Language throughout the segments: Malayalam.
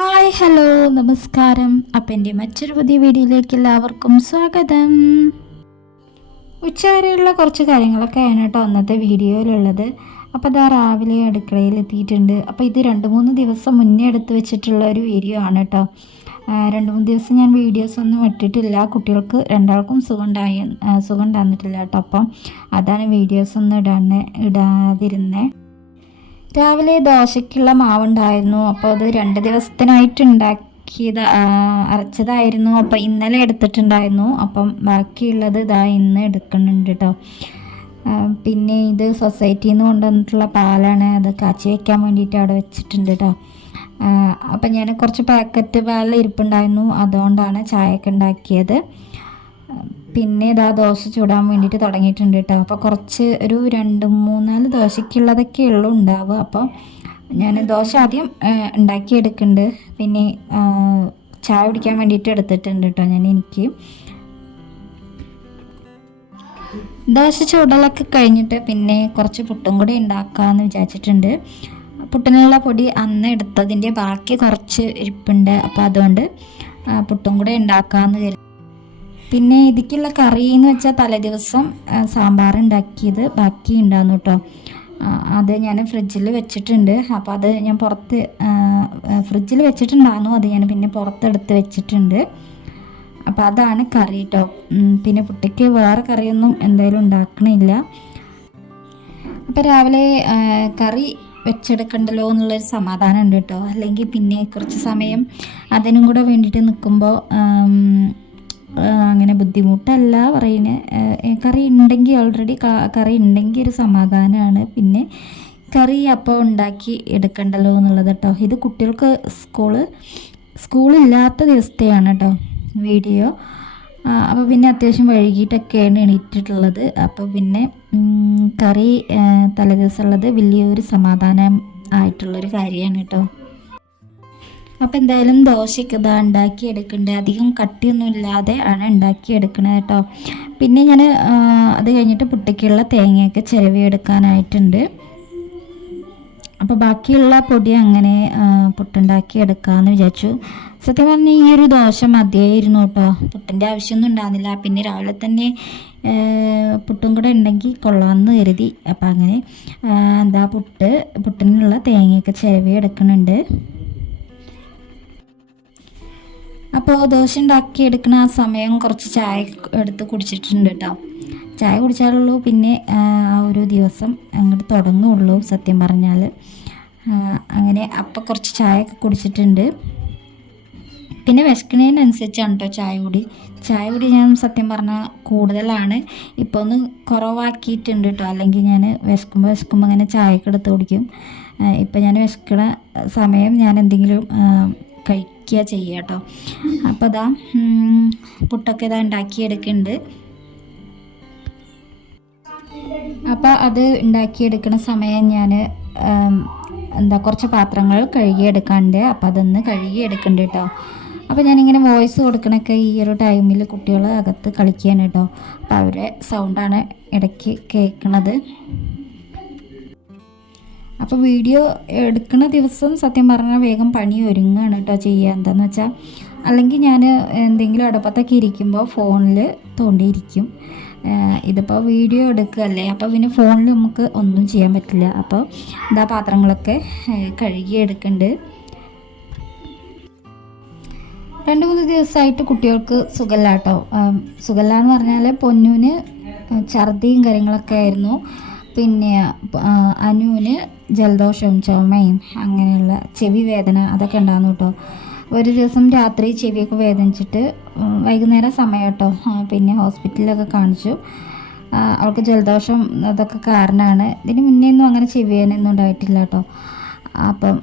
ഹായ് ഹലോ നമസ്കാരം. അപ്പം എന്റെ മറ്റൊരു പുതിയ വീഡിയോയിലേക്ക് എല്ലാവർക്കും സ്വാഗതം. ഉച്ചവരെയുള്ള കുറച്ച് കാര്യങ്ങളൊക്കെയാണ് കേട്ടോ അന്നത്തെ വീഡിയോയിലുള്ളത്. അപ്പോൾ അതാ രാവിലെ അടുക്കളയിൽ എത്തിയിട്ടുണ്ട്. അപ്പോൾ ഇത് രണ്ട് മൂന്ന് ദിവസം മുന്നേ എടുത്ത് വെച്ചിട്ടുള്ള ഒരു വീഡിയോ ആണ് കേട്ടോ. രണ്ട് മൂന്ന് ദിവസം ഞാൻ വീഡിയോസ് ഒന്നും ഇട്ടിട്ടില്ല. കുട്ടികൾക്ക് രണ്ടാൾക്കും സുഖം ഉണ്ടായി ആ, സുഖം ഉണ്ടാകുന്നിട്ടില്ല കേട്ടോ. അപ്പം അതാണ് വീഡിയോസ് ഒന്നും ഇടാൻ ഇടാതിരുന്നേ. രാവിലെ ദോശയ്ക്കുള്ള മാവുണ്ടായിരുന്നു. അപ്പോൾ അത് രണ്ട് ദിവസത്തിനായിട്ട് ഉണ്ടാക്കിയത് അരച്ചതായിരുന്നു. അപ്പോൾ ഇന്നലെ എടുത്തിട്ടുണ്ടായിരുന്നു. അപ്പം ബാക്കിയുള്ളത് ഇതാ ഇന്ന് എടുക്കുന്നുണ്ട് കേട്ടോ പിന്നെ ഇത് സൊസൈറ്റിയിൽ നിന്ന് കൊണ്ടുവന്നിട്ടുള്ള പാലാണ് അത് കാച്ചി വയ്ക്കാൻ വേണ്ടിയിട്ട് അവിടെ വെച്ചിട്ടുണ്ട് കേട്ടോ അപ്പം ഞാൻ കുറച്ച് പാക്കറ്റ് പാൽ ഇരിപ്പുണ്ടായിരുന്നു. അതുകൊണ്ടാണ് ചായയൊക്കെ ഉണ്ടാക്കിയത്. പിന്നെ ഇതാ ദോശ ചൂടാൻ വേണ്ടിയിട്ട് തുടങ്ങിയിട്ടുണ്ട് കേട്ടോ. അപ്പോൾ കുറച്ച് ഒരു രണ്ട് മൂന്നാൽ ദോശയ്ക്കുള്ളതൊക്കെ ഉള്ളൂ ഉണ്ടാവുക. അപ്പോൾ ഞാൻ ദോശ ആദ്യം ഉണ്ടാക്കിയെടുക്കുന്നുണ്ട്. പിന്നെ ചായ കുടിക്കാൻ വേണ്ടിയിട്ട് എടുത്തിട്ടുണ്ട് കേട്ടോ ഞാൻ എനിക്ക്. ദോശ ചൂടലൊക്കെ കഴിഞ്ഞിട്ട് പിന്നെ കുറച്ച് പുട്ടും കൂടി ഉണ്ടാക്കാമെന്ന് വിചാരിച്ചിട്ടുണ്ട്. പുട്ടിനുള്ള പൊടി അന്ന് എടുത്തതിന്റെ ബാക്കി കുറച്ച് ഇരിപ്പുണ്ട്. അപ്പോൾ അതുകൊണ്ട് പുട്ടും കൂടെ ഉണ്ടാക്കാമെന്ന് കരുതി. പിന്നെ ഇതിക്കുള്ള കറി എന്ന് വെച്ചാൽ തലേദിവസം ദിവസം സാമ്പാർ ഉണ്ടാക്കിയത് ബാക്കി ഉണ്ടായിരുന്നു കേട്ടോ അത് ഞാൻ ഫ്രിഡ്ജിൽ വെച്ചിട്ടുണ്ട്. അപ്പോൾ അത് ഞാൻ പുറത്ത് ഫ്രിഡ്ജിൽ വെച്ചിട്ടുണ്ടായിരുന്നു. അത് ഞാൻ പിന്നെ പുറത്തെടുത്ത് വെച്ചിട്ടുണ്ട്. അപ്പോൾ അതാണ് കറി കേട്ടോ പിന്നെ പുട്ടിക്ക് വേറെ കറിയൊന്നും എന്തായാലും ഉണ്ടാക്കണില്ല. അപ്പോൾ രാവിലെ കറി വെച്ചെടുക്കണ്ടല്ലോ എന്നുള്ളൊരു സമാധാനം ഉണ്ട് കേട്ടോ അല്ലെങ്കിൽ പിന്നെ കുറച്ച് സമയം അതിനും കൂടെ വേണ്ടിയിട്ട് നിൽക്കുമ്പോൾ അങ്ങനെ ബുദ്ധിമുട്ടല്ല പറയുന്നത് കറി ഉണ്ടെങ്കിൽ ഓൾറെഡി കറി ഉണ്ടെങ്കിൽ ഒരു സമാധാനമാണ് പിന്നെ കറി അപ്പോൾ ഉണ്ടാക്കി എടുക്കണ്ടല്ലോ എന്നുള്ളത് കേട്ടോ ഇത് കുട്ടികൾക്ക് സ്കൂൾ സ്കൂളില്ലാത്ത ദിവസത്തെയാണ് കേട്ടോ വീഡിയോ അപ്പോൾ പിന്നെ അത്യാവശ്യം വൈകിട്ടൊക്കെയാണ് എണീറ്റിട്ടുള്ളത്. അപ്പോൾ പിന്നെ കറി തലേദിവസമുള്ളത് വലിയൊരു സമാധാനം ആയിട്ടുള്ളൊരു കാര്യമാണ് കേട്ടോ അപ്പോൾ എന്തായാലും ദോശയ്ക്ക് ഇതാ എടുക്കുന്നുണ്ട് അധികം കട്ടിയൊന്നും ഇല്ലാതെ ആണ് ഉണ്ടാക്കി എടുക്കണത് കേട്ടോ. പിന്നെ ഞാൻ അത് കഴിഞ്ഞിട്ട് പുട്ടിക്കുള്ള തേങ്ങയൊക്കെ ചിരവി എടുക്കാനായിട്ടുണ്ട് അപ്പോൾ ബാക്കിയുള്ള പൊടി അങ്ങനെ പുട്ടുണ്ടാക്കി എടുക്കാമെന്ന് വിചാരിച്ചു. സത്യം പറഞ്ഞാൽ ഈ ഒരു ദോശ മതിയായിരുന്നു കേട്ടോ. പുട്ടിന്റെ ആവശ്യമൊന്നും ഉണ്ടാകുന്നില്ല പിന്നെ രാവിലെ തന്നെ പുട്ടും കൂടെ ഉണ്ടെങ്കിൽ കൊള്ളാമെന്ന് കരുതി. അപ്പം അങ്ങനെ എന്താ പുട്ട് പുട്ടിനുള്ള തേങ്ങയൊക്കെ ചിരവി എടുക്കുന്നുണ്ട് അപ്പോൾ ദോശ ഉണ്ടാക്കി എടുക്കുന്ന ആ സമയം കുറച്ച് ചായ എടുത്ത് കുടിച്ചിട്ടുണ്ട് കേട്ടോ. ചായ കുടിച്ചാലുള്ളൂ പിന്നെ ആ, ഒരു ദിവസം അങ്ങോട്ട് തുടങ്ങുള്ളൂ സത്യം പറഞ്ഞാൽ അങ്ങനെ അപ്പം കുറച്ച് ചായ ഒക്കെ കുടിച്ചിട്ടുണ്ട്. പിന്നെ വിശക്കണതിനനുസരിച്ചാണ് കേട്ടോ ചായ കൂടി. ചായ കൂടി ഞാൻ സത്യം പറഞ്ഞാൽ കൂടുതലാണ്. ഇപ്പോൾ ഒന്ന് കുറവാക്കിയിട്ടുണ്ട് കേട്ടോ അല്ലെങ്കിൽ ഞാൻ വിശക്കുമ്പോൾ വിശക്കുമ്പോൾ അങ്ങനെ ചായയൊക്കെ എടുത്ത് കുടിക്കും. ഇപ്പം ഞാൻ വിശക്കണ സമയം ഞാൻ എന്തെങ്കിലും ആ, കഴിക്കുക ചെയ്യുക കേട്ടോ അപ്പോൾ അതാ പുട്ടൊക്കെ ഇതാ ഉണ്ടാക്കിയെടുക്കുന്നുണ്ട് അപ്പോൾ അത് ഉണ്ടാക്കിയെടുക്കുന്ന സമയം ഞാൻ എന്താ കുറച്ച് പാത്രങ്ങൾ കഴുകിയെടുക്കാണ്ട് അപ്പം അതൊന്ന് കഴുകിയെടുക്കുന്നുണ്ട് കേട്ടോ അപ്പോൾ ഞാനിങ്ങനെ വോയിസ് കൊടുക്കണൊക്കെ ഈ ഒരു ടൈമിൽ കുട്ടികൾ അകത്ത് കളിക്കുകയാണ് കേട്ടോ അപ്പോൾ അവരെ സൗണ്ടാണ് ഇടയ്ക്ക് കേൾക്കണത് അപ്പോൾ വീഡിയോ എടുക്കുന്ന ദിവസം സത്യം പറഞ്ഞാൽ വേഗം പണി ഒരുങ്ങാണ് കേട്ടോ ചെയ്യുക എന്താണെന്ന് വെച്ചാൽ അല്ലെങ്കിൽ ഞാൻ എന്തെങ്കിലും അടുപ്പത്തൊക്കെ ഇരിക്കുമ്പോൾ ഫോണിൽ തോണ്ടിയിരിക്കും. ഇതിപ്പോൾ വീഡിയോ എടുക്കുകയല്ലേ അപ്പോൾ പിന്നെ ഫോണിൽ നമുക്ക് ഒന്നും ചെയ്യാൻ പറ്റില്ല. അപ്പോൾ ഇതാ പാത്രങ്ങളൊക്കെ കഴുകി എടുക്കുന്നുണ്ട് രണ്ട് മൂന്ന് ദിവസമായിട്ട് കുട്ടികൾക്ക് സുഖമില്ല കേട്ടോ സുഖമില്ല എന്ന് പറഞ്ഞാൽ പൊന്നൂന് ഛർദിയും കാര്യങ്ങളൊക്കെ ആയിരുന്നു. പിന്നെ അനുവിന് ജലദോഷവും ചുമയും അങ്ങനെയുള്ള ചെവി വേദന അതൊക്കെ ഉണ്ടാകുന്നു കേട്ടോ. ഒരു ദിവസം രാത്രി ചെവിയൊക്കെ വേദനിച്ചിട്ട് വൈകുന്നേരം സമയം കേട്ടോ. പിന്നെ ഹോസ്പിറ്റലിലൊക്കെ കാണിച്ചു. അവൾക്ക് ജലദോഷം അതൊക്കെ കാരണമാണ്. ഇതിന് മുന്നേ ഒന്നും അങ്ങനെ ചെവി വേദനയൊന്നും ഉണ്ടായിട്ടില്ല കേട്ടോ. അപ്പം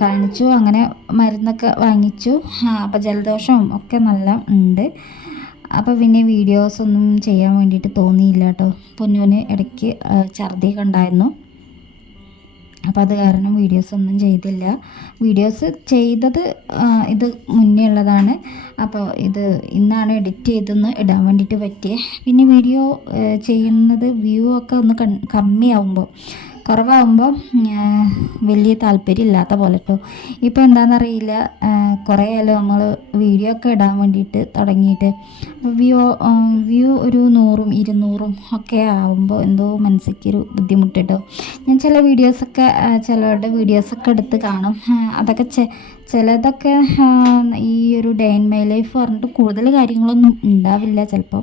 കാണിച്ചു. അങ്ങനെ മരുന്നൊക്കെ വാങ്ങിച്ചു. അപ്പം ജലദോഷവും ഒക്കെ നല്ല ഉണ്ട്. അപ്പോൾ പിന്നെ വീഡിയോസ് ഒന്നും ചെയ്യാൻ വേണ്ടിയിട്ട് തോന്നിയില്ല കേട്ടോ പൊന്നുവിന് ഇടയ്ക്ക് ഛർദിയൊക്കെ ഉണ്ടായിരുന്നു. അപ്പോൾ അത് കാരണം വീഡിയോസ് ഒന്നും ചെയ്തില്ല. വീഡിയോസ് ചെയ്തത് ഇത് മുന്നേ ഉള്ളതാണ്. അപ്പോൾ ഇത് ഇന്നാണ് എഡിറ്റ് ചെയ്തൊന്ന് ഇടാൻ വേണ്ടിയിട്ട് പറ്റിയത് പിന്നെ വീഡിയോ ചെയ്യുന്നത് വ്യൂ ഒക്കെ ഒന്ന് കമ്മിയാവുമ്പോൾ കുറവാകുമ്പോൾ വലിയ താല്പര്യം ഇല്ലാത്ത പോലെ കേട്ടോ ഇപ്പോൾ എന്താണെന്നറിയില്ല കുറേ ആയാലും നമ്മൾ വീഡിയോ ഒക്കെ ഇടാൻ വേണ്ടിയിട്ട് തുടങ്ങിയിട്ട് വ്യൂ വ്യൂ ഒരു നൂറും ഇരുന്നൂറും ഒക്കെ ആകുമ്പോൾ എന്തോ മനസ്സിക്കൊരു ബുദ്ധിമുട്ട് കേട്ടോ ഞാൻ ചില വീഡിയോസൊക്കെ ചിലരുടെ വീഡിയോസൊക്കെ എടുത്ത് കാണും. അതൊക്കെ ചിലതൊക്കെ ഈ ഒരു ഡേ ഇൻ മൈ ലൈഫ് പറഞ്ഞിട്ട് കൂടുതൽ കാര്യങ്ങളൊന്നും ഉണ്ടാവില്ല ചിലപ്പോൾ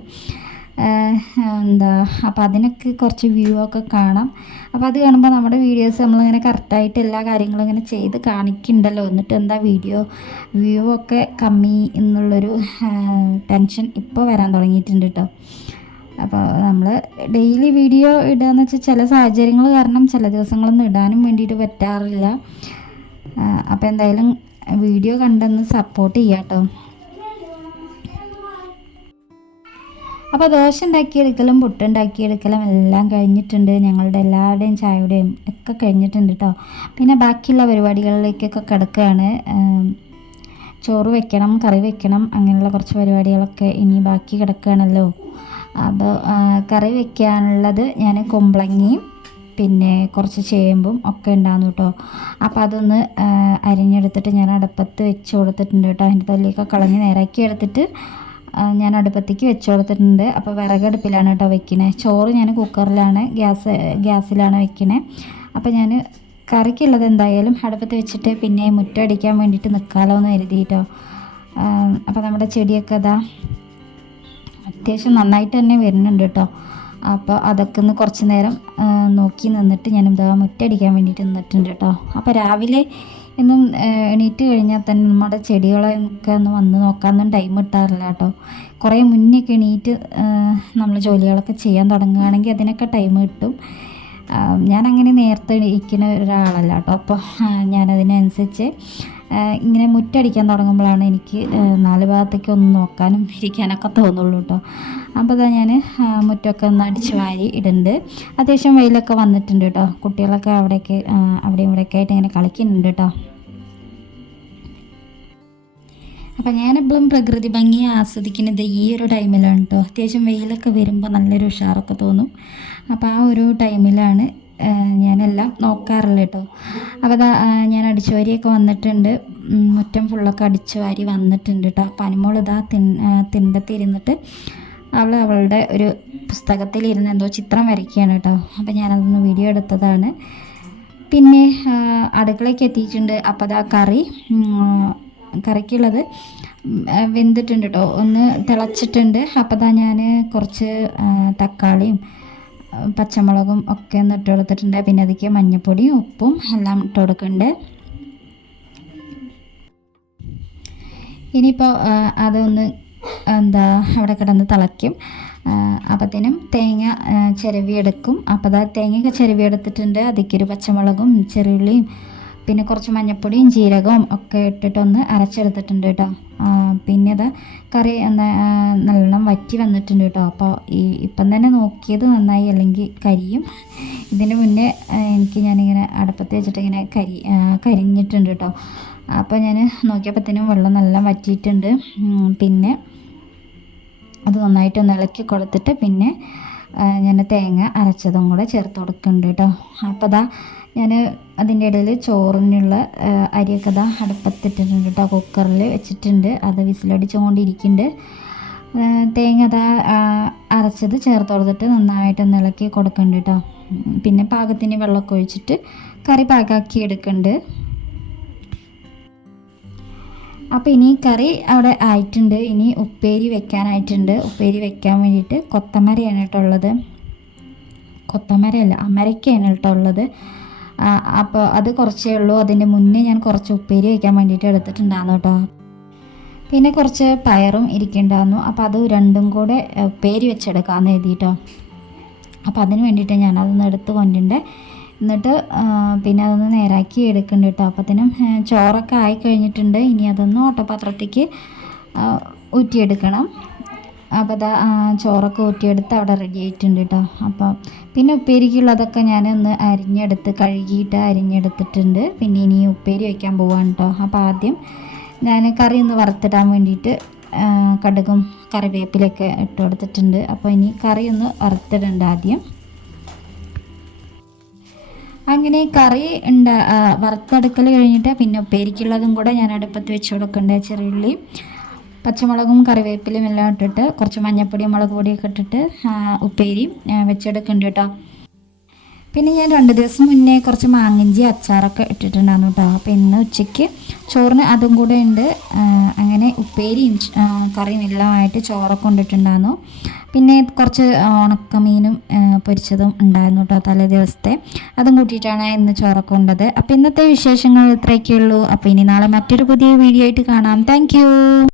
എന്താ അപ്പോൾ അതിനൊക്കെ കുറച്ച് വ്യൂ ഒക്കെ കാണാം. അപ്പോൾ അത് കാണുമ്പോൾ നമ്മുടെ വീഡിയോസ് നമ്മളിങ്ങനെ കറക്റ്റായിട്ട് എല്ലാ കാര്യങ്ങളും ഇങ്ങനെ ചെയ്ത് കാണിക്കുന്നുണ്ടല്ലോ എന്നിട്ട് എന്താ വീഡിയോ വ്യൂ ഒക്കെ കമ്മി എന്നുള്ളൊരു ടെൻഷൻ ഇപ്പോൾ വരാൻ തുടങ്ങിയിട്ടുണ്ട് കേട്ടോ അപ്പോൾ നമ്മൾ ഡെയിലി വീഡിയോ ഇടുകയെന്ന് വെച്ചാൽ ചില സാഹചര്യങ്ങൾ കാരണം ചില ദിവസങ്ങളൊന്നും ഇടാനും വേണ്ടിയിട്ട് പറ്റാറില്ല. അപ്പോൾ എന്തായാലും വീഡിയോ കണ്ടെന്ന് സപ്പോർട്ട് ചെയ്യാം കേട്ടോ അപ്പോൾ ദോശ ഉണ്ടാക്കിയെടുക്കലും പുട്ടുണ്ടാക്കിയെടുക്കലും എല്ലാം കഴിഞ്ഞിട്ടുണ്ട്. ഞങ്ങളുടെ എല്ലാവരുടെയും ചായയുടെയും ഒക്കെ കഴിഞ്ഞിട്ടുണ്ട് കേട്ടോ പിന്നെ ബാക്കിയുള്ള പരിപാടികളിലേക്കൊക്കെ കിടക്കുകയാണ്. ചോറ് വെക്കണം കറി വെക്കണം അങ്ങനെയുള്ള കുറച്ച് പരിപാടികളൊക്കെ ഇനി ബാക്കി കിടക്കുകയാണല്ലോ. അപ്പോൾ കറി വെക്കാനുള്ളത് ഞാൻ കുമ്പളങ്ങിയും പിന്നെ കുറച്ച് ചേമ്പും ഒക്കെ ഉണ്ടാകുന്നു കേട്ടോ അപ്പോൾ അതൊന്ന് അരിഞ്ഞെടുത്തിട്ട് ഞാൻ അടുപ്പത്ത് വെച്ച് കൊടുത്തിട്ടുണ്ട് കേട്ടോ അതിന്റെ തൊല്ലിയൊക്കെ കളഞ്ഞ് നേരാക്കി എടുത്തിട്ട് ഞാൻ അടുപ്പത്തേക്ക് വെച്ച് കൊടുത്തിട്ടുണ്ട് അപ്പോൾ വിറകടുപ്പിലാണ് കേട്ടോ വെക്കുന്നത് ചോറ് ഞാൻ കുക്കറിലാണ് ഗ്യാസ് ഗ്യാസിലാണ് വെക്കുന്നത് അപ്പോൾ ഞാൻ കറിക്കുള്ളത് എന്തായാലും അടുപ്പത്ത് വെച്ചിട്ട് പിന്നെ മുറ്റടിക്കാൻ വേണ്ടിയിട്ട് നിൽക്കാമല്ലോ എന്ന് കരുതിയിട്ടോ അപ്പോൾ നമ്മുടെ ചെടിയൊക്കെ അതാ അത്യാവശ്യം നന്നായിട്ട് തന്നെ വരുന്നുണ്ട് കേട്ടോ. അപ്പോൾ അതൊക്കെ ഒന്ന് കുറച്ച് നേരം നോക്കി നിന്നിട്ട് ഞാൻ എന്താ മുറ്റടിക്കാൻ വേണ്ടിയിട്ട് നിന്നിട്ടുണ്ട് കേട്ടോ. അപ്പോൾ രാവിലെ എന്നും എണീറ്റ് കഴിഞ്ഞാൽ തന്നെ നമ്മുടെ ചെടികളൊക്കെ ഒന്ന് വന്ന് നോക്കാനൊന്നും ടൈം കിട്ടാറില്ല കേട്ടോ. കുറേ മുന്നേയൊക്കെ എണീറ്റ് നമ്മൾ ജോലികളൊക്കെ ചെയ്യാൻ തുടങ്ങുകയാണെങ്കിൽ അതിനൊക്കെ ടൈം കിട്ടും. അങ്ങനെ നേരത്തെ ഇരിക്കുന്ന ഒരാളല്ല കേട്ടോ. അപ്പോൾ ഞാനതിനനുസരിച്ച് ഇങ്ങനെ മുറ്റടിക്കാൻ തുടങ്ങുമ്പോഴാണ് എനിക്ക് നാല് ഭാഗത്തേക്ക് ഒന്ന് നോക്കാനും ഇരിക്കാനൊക്കെ തോന്നുള്ളൂ കേട്ടോ. അപ്പോൾ ഇതാ ഞാൻ മുറ്റമൊക്കെ ഒന്ന് അടിച്ച് വാരി ഇടുന്നുണ്ട്. അത്യാവശ്യം വെയിലൊക്കെ വന്നിട്ടുണ്ട് കേട്ടോ. കുട്ടികളൊക്കെ അവിടെയൊക്കെ അവിടെ ഇവിടെയൊക്കെ ആയിട്ട് ഇങ്ങനെ കളിക്കുന്നുണ്ട് കേട്ടോ. അപ്പം ഞാനെപ്പോഴും പ്രകൃതി ഭംഗി ആസ്വദിക്കുന്നത് ഈ ഒരു ടൈമിലാണ് കേട്ടോ അത്യാവശ്യം വെയിലൊക്കെ വരുമ്പോൾ നല്ലൊരു ഉഷാറൊക്കെ തോന്നും. അപ്പോൾ ആ ഒരു ടൈമിലാണ് ഞാനെല്ലാം നോക്കാറുള്ളത് കേട്ടോ അപ്പോൾ അതാ ഞാൻ അടിച്ചു വാരിയൊക്കെ വന്നിട്ടുണ്ട് മുറ്റം ഫുള്ളൊക്കെ അടിച്ചു വാരി വന്നിട്ടുണ്ട് കേട്ടോ അപ്പം അനുമോൾ ഇതാ തിൻ തിണ്ടത്തിരുന്നിട്ട് അവൾ അവളുടെ ഒരു പുസ്തകത്തിലിരുന്ന് എന്തോ ചിത്രം വരയ്ക്കുകയാണ് കേട്ടോ അപ്പോൾ ഞാനതൊന്ന് വീഡിയോ എടുത്തതാണ്. പിന്നെ അടുക്കളയ്ക്ക് എത്തിയിട്ടുണ്ട്. അപ്പോൾ അതാ കറി കറിക്കുള്ളത്. വെന്തിട്ടുണ്ട് കേട്ടോ ഒന്ന് തിളച്ചിട്ടുണ്ട്. അപ്പോൾ താ ഞാൻ കുറച്ച് തക്കാളിയും പച്ചമുളകും ഒക്കെ ഒന്ന് ഇട്ട് കൊടുത്തിട്ടുണ്ട്. പിന്നെ അതിലേക്ക് മഞ്ഞൾപ്പൊടിയും ഉപ്പും എല്ലാം ഇട്ട് കൊടുക്കുന്നുണ്ട്. ഇനിയിപ്പോൾ അതൊന്ന് എന്താ അവിടെ കിടന്ന് തിളയ്ക്കും. അപ്പത്തേനും തേങ്ങ ചിരവിയെടുക്കും. അപ്പോൾ അതാ തേങ്ങയൊക്കെ ചിരവിയെടുത്തിട്ടുണ്ട്. അതിക്കൊരു പച്ചമുളകും ചെറിയുള്ളിയും പിന്നെ കുറച്ച് മഞ്ഞപ്പൊടിയും ജീരകവും ഒക്കെ ഇട്ടിട്ടൊന്ന് അരച്ചെടുത്തിട്ടുണ്ട് കേട്ടോ. പിന്നെ അത് കറി നല്ലോണം വറ്റി വന്നിട്ടുണ്ട് കേട്ടോ. അപ്പോൾ ഈ ഇപ്പം തന്നെ നോക്കിയത് നന്നായി അല്ലെങ്കിൽ കരിയും. ഇതിന് മുന്നേ എനിക്ക് ഞാനിങ്ങനെ അടുപ്പത്ത് വെച്ചിട്ട് ഇങ്ങനെ കരി കരിഞ്ഞിട്ടുണ്ട് കേട്ടോ. അപ്പോൾ ഞാൻ നോക്കിയപ്പോഴത്തേനും വെള്ളം നല്ല വറ്റിയിട്ടുണ്ട്. പിന്നെ അത് നന്നായിട്ടൊന്ന് ഇളക്കി കൊടുത്തിട്ട് പിന്നെ ഞാൻ തേങ്ങ അരച്ചതും കൂടെ ചേർത്ത് കൊടുക്കുന്നുണ്ട് കേട്ടോ. അപ്പോൾ അതാ ഞാൻ അതിന്റെ ഇടയിൽ ചോറിനുള്ള അരിയൊക്കെ ഇതാ അടുപ്പത്തിട്ടിട്ടുണ്ട് കേട്ടോ. കുക്കറിൽ വെച്ചിട്ടുണ്ട്. അത് വിസിലടിച്ചുകൊണ്ടിരിക്കുന്നുണ്ട്. തേങ്ങ അതാ അരച്ചത് ചേർത്ത് കൊടുത്തിട്ട് നന്നായിട്ട് ഇളക്കി കൊടുക്കുന്നുണ്ട് കേട്ടോ. പിന്നെ പാകത്തിന് വെള്ളമൊക്കെ ഒഴിച്ചിട്ട് കറി പാകാക്കി എടുക്കുന്നുണ്ട്. അപ്പോൾ ഇനി കറി അവിടെ ആയിട്ടുണ്ട്. ഇനി ഉപ്പേരി വെക്കാനായിട്ടുണ്ട്. ഉപ്പേരി വെക്കാൻ വേണ്ടിയിട്ട് കൊത്തമരയാണ് കേട്ടോ ഉള്ളത്. കൊത്തമരയല്ല അമരയ്ക്കാണ് കേട്ടോ ഉള്ളത്. അപ്പോൾ അത് കുറച്ചേ ഉള്ളൂ. അതിന്റെ മുന്നേ ഞാൻ കുറച്ച് ഉപ്പേരി വയ്ക്കാൻ വേണ്ടിയിട്ട് എടുത്തിട്ടുണ്ടായിരുന്നു കേട്ടോ. പിന്നെ കുറച്ച് പയറും ഇരിക്കുന്നുണ്ടായിരുന്നു അപ്പോൾ അത് രണ്ടും കൂടെ ഉപ്പേരി വെച്ചെടുക്കാമെന്ന് എഴുതിയിട്ടോ അപ്പോൾ അതിന് വേണ്ടിയിട്ട് ഞാൻ അതൊന്ന് എടുത്ത് കൊണ്ടിട്ടുണ്ട് എന്നിട്ട് പിന്നെ അതൊന്ന് നേരാക്കി എടുക്കുന്നുണ്ട് കേട്ടോ. അപ്പത്തിനും ചോറൊക്കെ ആയി കഴിഞ്ഞിട്ടുണ്ട്. ഇനി അതൊന്ന് ഓട്ടപാത്രത്തേക്ക് ഊറ്റിയെടുക്കണം. അപ്പോൾ അതാ ചോറൊക്കെ ഊറ്റിയെടുത്ത് അവിടെ റെഡി ആയിട്ടുണ്ട് കേട്ടോ അപ്പം പിന്നെ ഉപ്പേരിക്കുള്ളതൊക്കെ ഞാൻ ഒന്ന് അരിഞ്ഞെടുത്ത് കഴുകിയിട്ട് അരിഞ്ഞെടുത്തിട്ടുണ്ട്. പിന്നെ ഇനി ഉപ്പേരി വയ്ക്കാൻ പോവാണ് കേട്ടോ അപ്പോൾ ആദ്യം ഞാൻ കറി ഒന്ന് വറുത്തിടാൻ വേണ്ടിയിട്ട് കടുകും കറിവേപ്പിലൊക്കെ ഇട്ട് കൊടുത്തിട്ടുണ്ട്. അപ്പോൾ ഇനി കറി ഒന്ന് വറുത്തിടണ്ട ആദ്യം. അങ്ങനെ കറി ഉണ്ട് വറുത്തെടുക്കൽ കഴിഞ്ഞിട്ട് പിന്നെ ഉപ്പേരിക്കുള്ളതും കൂടെ ഞാൻ അടുപ്പത്ത് വെച്ച് കൊടുക്കുന്നുണ്ട് ചെറിയുള്ളി. പച്ചമുളകും കറിവേപ്പിലയും എല്ലാം ഇട്ടിട്ട് കുറച്ച് മഞ്ഞൾപ്പൊടിയും മുളക് പൊടിയൊക്കെ ഇട്ടിട്ട് ഉപ്പേരിയും വെച്ചെടുക്കുന്നുണ്ട് കേട്ടോ. പിന്നെ ഞാൻ രണ്ട് ദിവസം മുന്നേ കുറച്ച് മാങ്ങിഞ്ചി അച്ചാറൊക്കെ ഇട്ടിട്ടുണ്ടായിരുന്നു കേട്ടോ. അപ്പോൾ ഇന്ന് ഉച്ചയ്ക്ക് ചോറിന് അതും കൂടെ ഉണ്ട്. അങ്ങനെ ഉപ്പേരിയും കറിയും എല്ലാമായിട്ട് ചോറൊക്കെ കൊണ്ടിട്ടുണ്ടായിരുന്നു. പിന്നെ കുറച്ച് ഉണക്കമീനും പൊരിച്ചതും ഉണ്ടായിരുന്നു കേട്ടോ തലേ ദിവസത്തെ. അതും കൂട്ടിയിട്ടാണ് ഇന്ന് ചോറൊക്കെ ഉണ്ടത് അപ്പോൾ ഇന്നത്തെ വിശേഷങ്ങൾ ഇത്രയൊക്കെ ഉള്ളൂ. അപ്പോൾ ഇനി നാളെ മറ്റൊരു പുതിയ വീഡിയോ ആയിട്ട് കാണാം. താങ്ക്